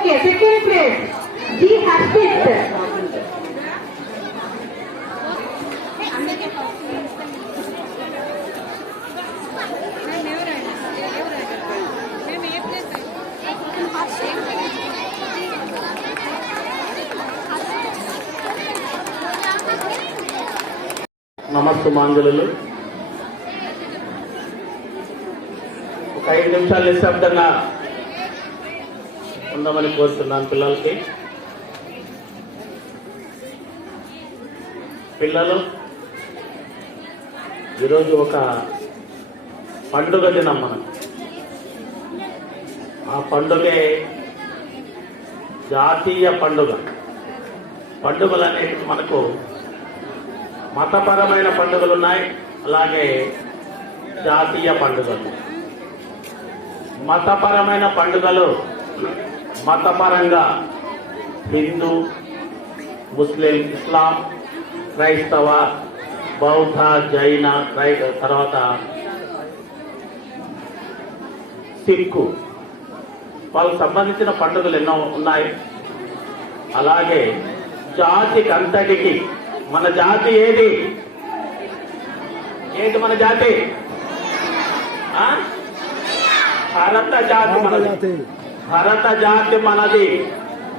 Okay, second place. G. Harshit. నమస్తే మాంజలు. ఒక 5 నిమిషాలు నిశ్శబ్దంగా ఉండమని కోరుతున్నాను పిల్లలకి. పిల్లలు, ఈరోజు ఒక పండుగ దినం మనం. ఆ పండుగే జాతీయ పండుగ. పండుగలు అనేవి మనకు మతపరమైన పండుగలు ఉన్నాయి, అలాగే జాతీయ పండుగలు. మతపరమైన పండుగలు మతపరంగా హిందూ, ముస్లిం, ఇస్లాం, క్రైస్తవ, బౌద్ధ, జైన, తర్వాత సిక్కు వాళ్ళకు సంబంధించిన పండుగలు ఎన్నో ఉన్నాయి. అలాగే జాతికి అంతటికి మన జాతి ఏది మన జాతి? భారత జాతి మనది. భారత జాతి మనది.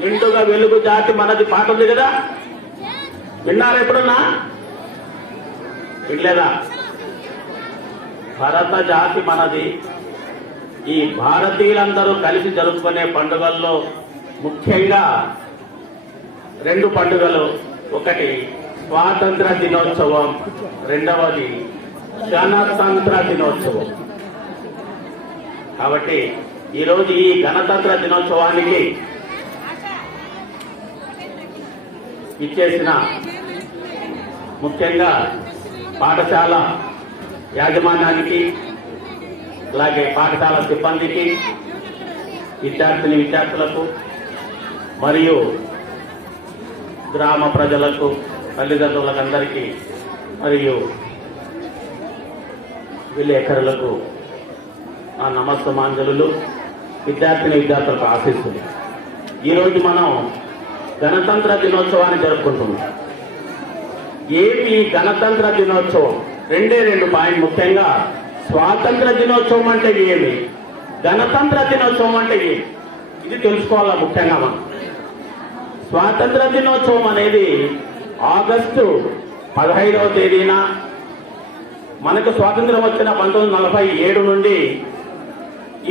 నిండుగా వెలుగు జాతి మనది పాట ఉంది కదా, విన్నారా ఎప్పుడున్నా? వినలేదా? భారత జాతి మనది. ఈ భారతీయులందరూ కలిసి జరుపుకునే పండుగల్లో ముఖ్యంగా 2 పండుగలు. ఒకటి స్వాతంత్ర దినోత్సవం, రెండవది గణతంత్ర దినోత్సవం. కాబట్టి ఈరోజు ఈ గణతంత్ర దినోత్సవానికి ఇచ్చేసిన ముఖ్యంగా పాఠశాల యాజమాన్యానికి, అలాగే పాఠశాల సిబ్బందికి, విద్యార్థులకు మరియు గ్రామ ప్రజలకు, తల్లిదండ్రులకు అందరికీ మరియు విలేకరులకు ఆ నమస్తమాంజలు. విద్యార్థులకు ఆశీస్సులు. ఈరోజు మనం గణతంత్ర దినోత్సవాన్ని జరుపుకుంటున్నాం. ఏమి గణతంత్ర దినోత్సవం? 2 పాయింట్. ముఖ్యంగా స్వాతంత్ర దినోత్సవం అంటే ఏమి, గణతంత్ర దినోత్సవం అంటే ఏమి, ఇది తెలుసుకోవాలా ముఖ్యంగా మనం. స్వాతంత్ర దినోత్సవం అనేది ఆగస్టు 15వ తేదీన మనకు స్వాతంత్రం వచ్చిన 1947 నుండి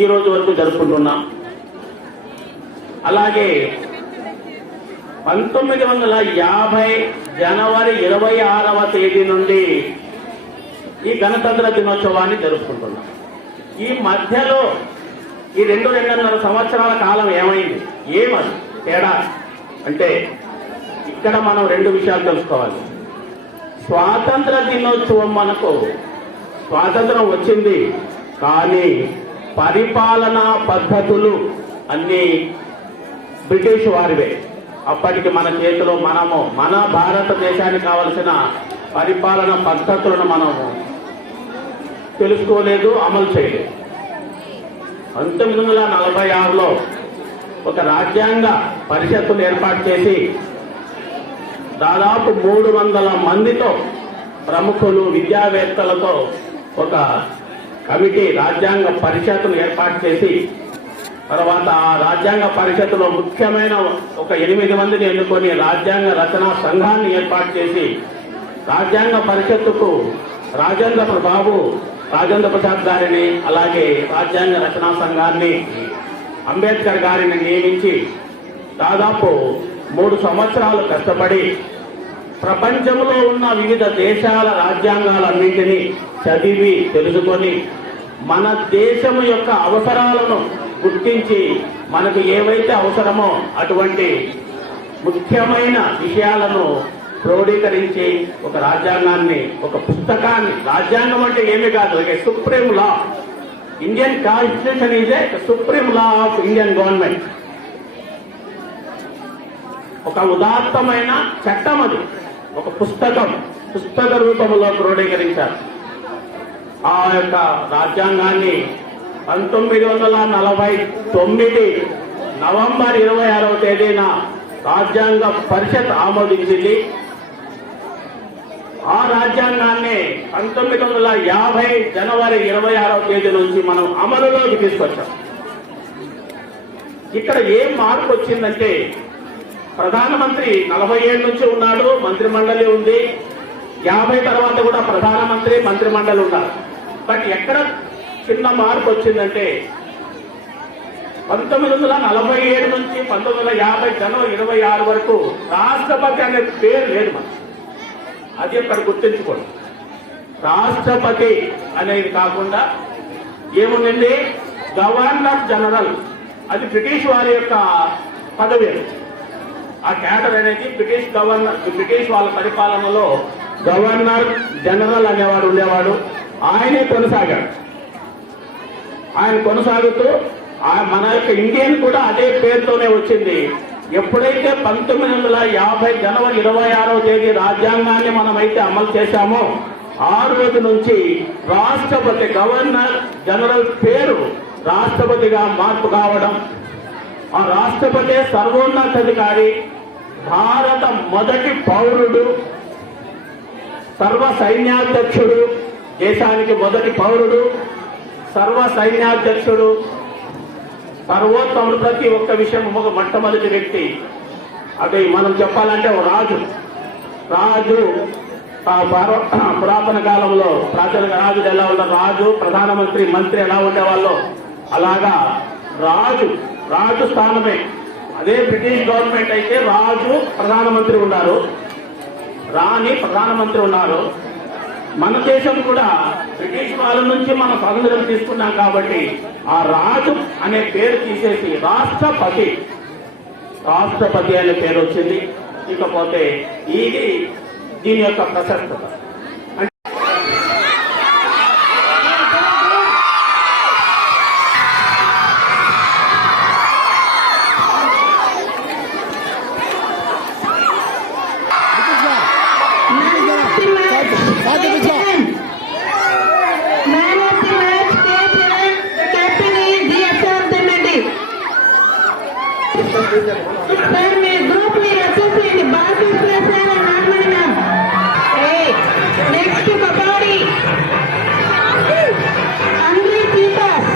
ఈ రోజు వరకు జరుపుకుంటున్నాం. అలాగే 1950 జనవరి 26వ తేదీ నుండి ఈ గణతంత్ర దినోత్సవాన్ని జరుపుకుంటున్నాం. ఈ మధ్యలో ఈ 2-2.5 సంవత్సరాల కాలం ఏమైంది? ఏమది తేడా అంటే ఇక్కడ మనం 2 విషయాలు తెలుసుకోవాలి. స్వాతంత్ర దినోత్సవం, మనకు స్వాతంత్రం వచ్చింది, కానీ పరిపాలనా పద్ధతులు అన్నీ బ్రిటిష్ వారివే. అప్పటికి మన చేతిలో మన భారతదేశానికి కావలసిన పరిపాలన పద్ధతులను మనము తెలుసుకోలేదు, అమలు చేయలేదు. 1946లో ఒక రాజ్యాంగ పరిషత్తును ఏర్పాటు చేసి దాదాపు 300 మందితో, ప్రముఖులు, విద్యావేత్తలతో ఒక కమిటీ రాజ్యాంగ పరిషత్తును ఏర్పాటు చేసి, తర్వాత ఆ రాజ్యాంగ పరిషత్తులో ముఖ్యమైన ఒక 8 మందిని ఎన్నుకొని రాజ్యాంగ రచనా సంఘాన్ని ఏర్పాటు చేసి, రాజ్యాంగ పరిషత్తుకు రాజేంద్ర ప్రసాద్ గారిని, అలాగే రాజ్యాంగ రచనా సంఘాన్ని అంబేద్కర్ గారిని నియమించి దాదాపు 3 సంవత్సరాలు కష్టపడి ప్రపంచంలో ఉన్న వివిధ దేశాల రాజ్యాంగాలన్నింటినీ చదివి తెలుసుకొని మన దేశము యొక్క అవసరాలను గుర్తించి మనకు ఏవైతే అవసరమో అటువంటి ముఖ్యమైన విషయాలను క్రోడీకరించి ఒక రాజ్యాంగాన్ని, ఒక పుస్తకాన్ని, రాజ్యాంగం అంటే ఏమీ కాదు, supreme law. Indian constitution is a supreme law of Indian government. ఒక ఉదాత్తమైన చట్టం అది, ఒక పుస్తక రూపంలో క్రోడీకరించారు. ఆ యొక్క రాజ్యాంగాన్ని 1949 నవంబర్ 26వ తేదీన రాజ్యాంగ పరిషత్ ఆమోదించింది. ఆ రాజ్యాంగాన్ని 1950 జనవరి 26వ తేదీ నుంచి మనం అమలులోకి తీసుకొచ్చాం. ఇక్కడ ఏం మార్పు వచ్చిందంటే ప్రధానమంత్రి 40 ఏళ్ళ నుంచి ఉన్నాడు, మంత్రిమండలి ఉంది. 50 తర్వాత కూడా ప్రధానమంత్రి మంత్రిమండలి ఉన్నారు. బట్ ఎక్కడ చిన్న మార్పు వచ్చిందంటే 1947 నుంచి 1950 జనవరి 26 వరకు రాష్ట్రపతి అనే పేరు లేదు మనకు. అది ఇక్కడ గుర్తించుకోండి. రాష్ట్రపతి అనేది కాకుండా ఏముందండి, గవర్నర్ జనరల్. అది బ్రిటిష్ వారి యొక్క పదవి. ఆ క్యాడర్ అనేది బ్రిటిష్ వాళ్ళ పరిపాలనలో గవర్నర్ జనరల్ అనేవాడు ఉండేవాడు. ఆయనే కొనసాగాడు. ఆయన కొనసాగుతూ మన యొక్క ఇండియన్ కూడా అదే పేరుతోనే వచ్చింది. ఎప్పుడైతే 1950 జనవరి 26వ తేదీ రాజ్యాంగాన్ని మనమైతే అమలు చేశామో ఆ రోజు నుంచి రాష్ట్రపతి గవర్నర్ జనరల్ పేరు రాష్ట్రపతిగా మార్పు కావడం, ఆ రాష్ట్రపతి సర్వోన్నతాధికారి, భారత మొదటి పౌరుడు, సర్వ సైన్యాధ్యక్షుడు, దేశానికి మొదటి పౌరుడు, సర్వ సైన్యాధ్యక్షుడు, సర్వోత్తముడు, ప్రతి ఒక్క విషయం ఒక మొట్టమొదటి వ్యక్తి. అది మనం చెప్పాలంటే ఓ రాజు. పురాతన కాలంలో ప్రాచీన రాజులు ఎలా ఉంటారు, రాజు, ప్రధానమంత్రి, మంత్రి ఎలా ఉండేవాళ్ళో అలాగా రాజు స్థానమే. అదే బ్రిటిష్ గవర్నమెంట్ అయితే రాజు ప్రధానమంత్రి ఉన్నారు, రాణి ప్రధానమంత్రి ఉన్నారు. మన దేశం కూడా బ్రిటిష్ వాళ్ళ నుంచి మనం స్వాతంత్రం తీసుకున్నాం కాబట్టి ఆ రాజు అనే పేరు తీసేసి రాష్ట్రపతి అనే పేరు వచ్చింది. ఇకపోతే దీని యొక్క ప్రశస్తత सर मैं ग्रुप में अच्छे से बात सर नॉर्मल मैम नेक्स्ट कबाड़ी अंग्रेज टीचर्स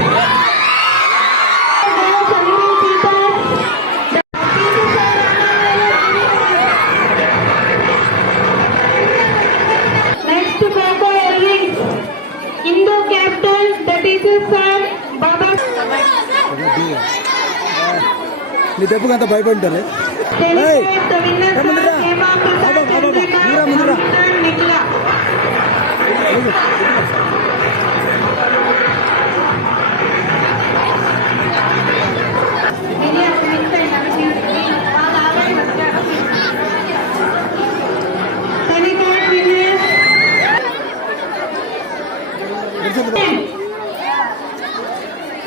नेक्स्ट कोको एयरिंग्स इंडो कैप्टन द टीचर सर बाबा నీ దెబ్బకి అంత భయపడ్డారు.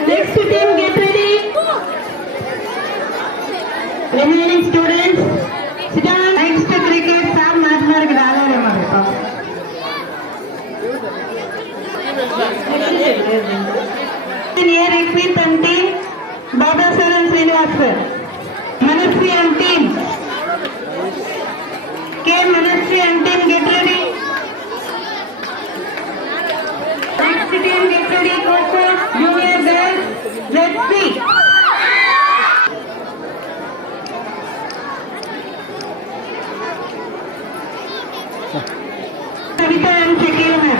Next team get ready. Remaining students, sit down. Next cricket, Sam Natmark Dalare Mariko. Here equipped and team, Baba Sir and Srinivas Sir. Manasri and team. K Manasri and team get ready. Next team get ready. Coco, Junior Girls, let's see. Savita and Shakira ma'am.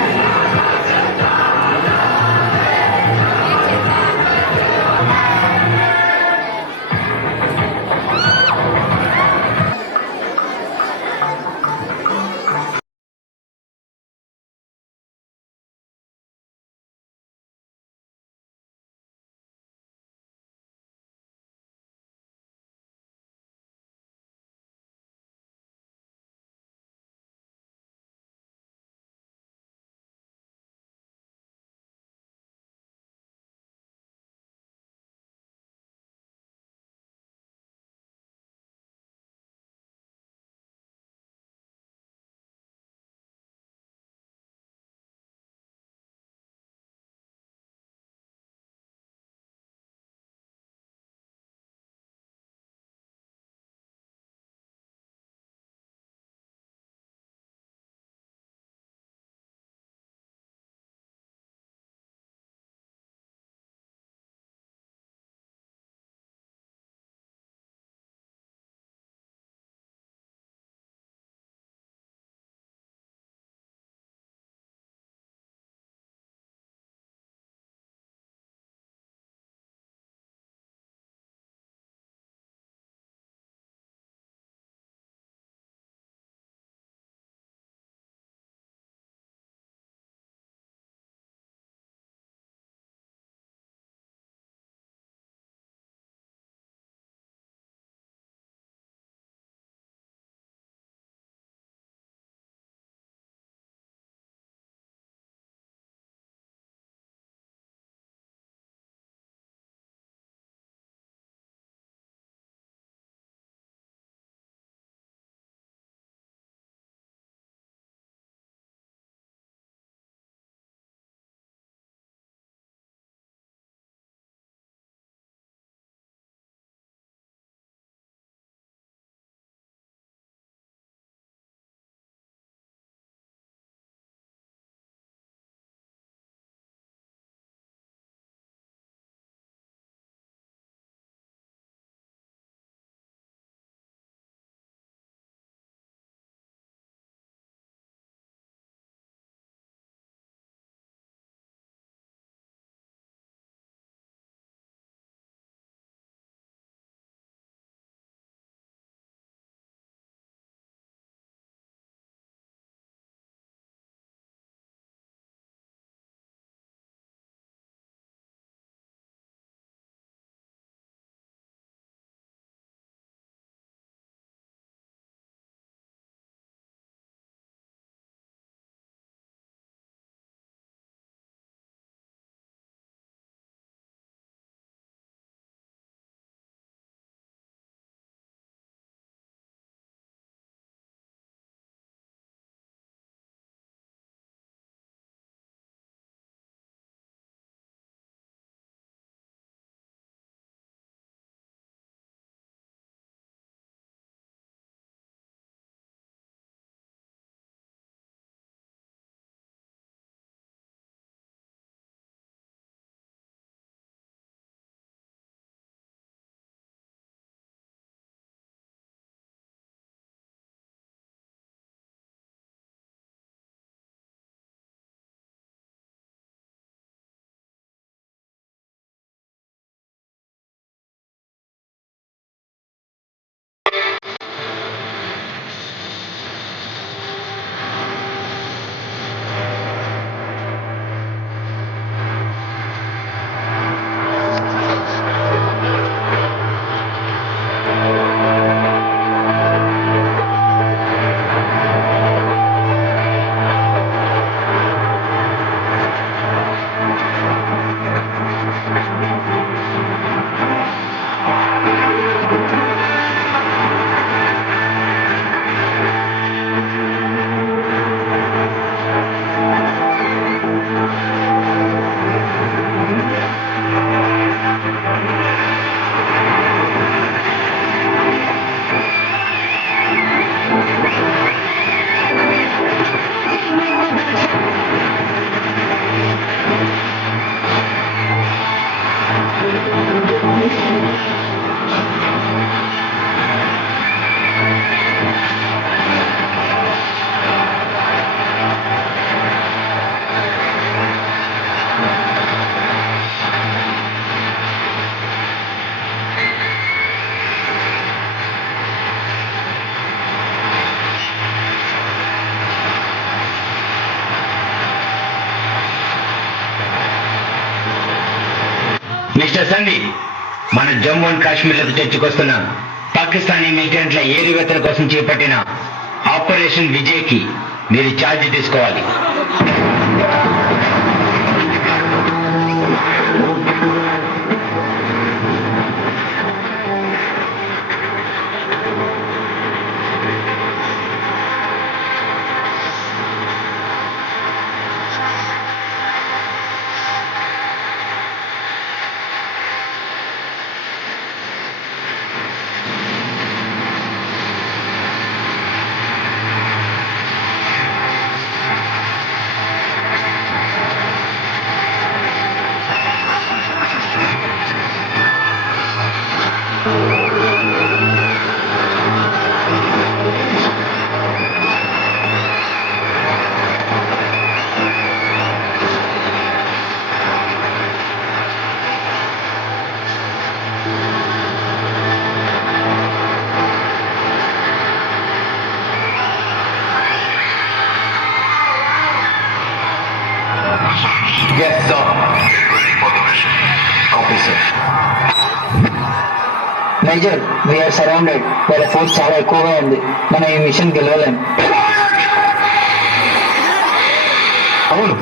Mister Sandeep, మన Jammu and కాశ్మీర్లకు తెచ్చుకొస్తున్న Pakistani మిలిటెంట్ల ఏరివేతల కోసం చేపట్టిన operation విజయ్కి మీరు charge తీసుకోవాలి. Yes, sir. Get ready for the mission. Copy, sir. Major we are surrounded. వాళ్ళ force చాలా ఎక్కువగా ఉంది. మనం ఈ మిషన్ గెలవలేం. అవును,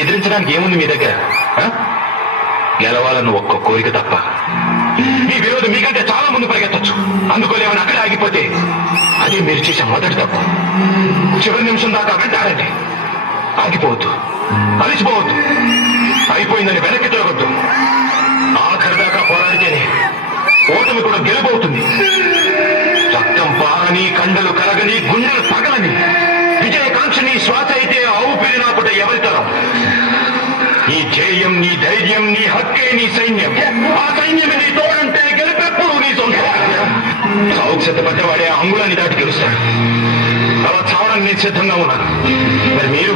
ఎదిరించడానికి ఏముంది మీ దగ్గర? గెలవాలన్న ఒక్క కోరిక తప్ప. మీ విరోధం మీకంటే చాలా ముందు పరిగెత్తచ్చు. అందుకోలేమని అక్కడే ఆగిపోతే అదే మీరు చేసే మొదటి తప్పు. చివరి నిమిషం దాకా వెంటాడండి. ఆగిపోవద్దు, అలిసిపోవద్దు, అయిపోయిందని వెనక్కి తిరగొద్దు. ఆఖరి దాకా పోరాడితేనే ఓటమి కూడా గెలుపవుతుంది. రక్తం పారని, కండలు కలగని, గుండెలు పగలని విజయకాంక్షని శ్వాస అయితే ఊపిరి నాకుట ఎవరితరం. నీ జయం, నీ ధైర్యం, నీ హక్కే నీ సైన్యం. ఆ సైన్యం నీ తోడంటే గెలుపెప్పుడు నీ సొంతం. సావుకు సిద్ధపడ్డవాడే అంగుళాన్ని దాటి గెలుస్తాడు. అలా చావడానికి నేను సిద్ధంగా ఉన్నాను. మరి మీరు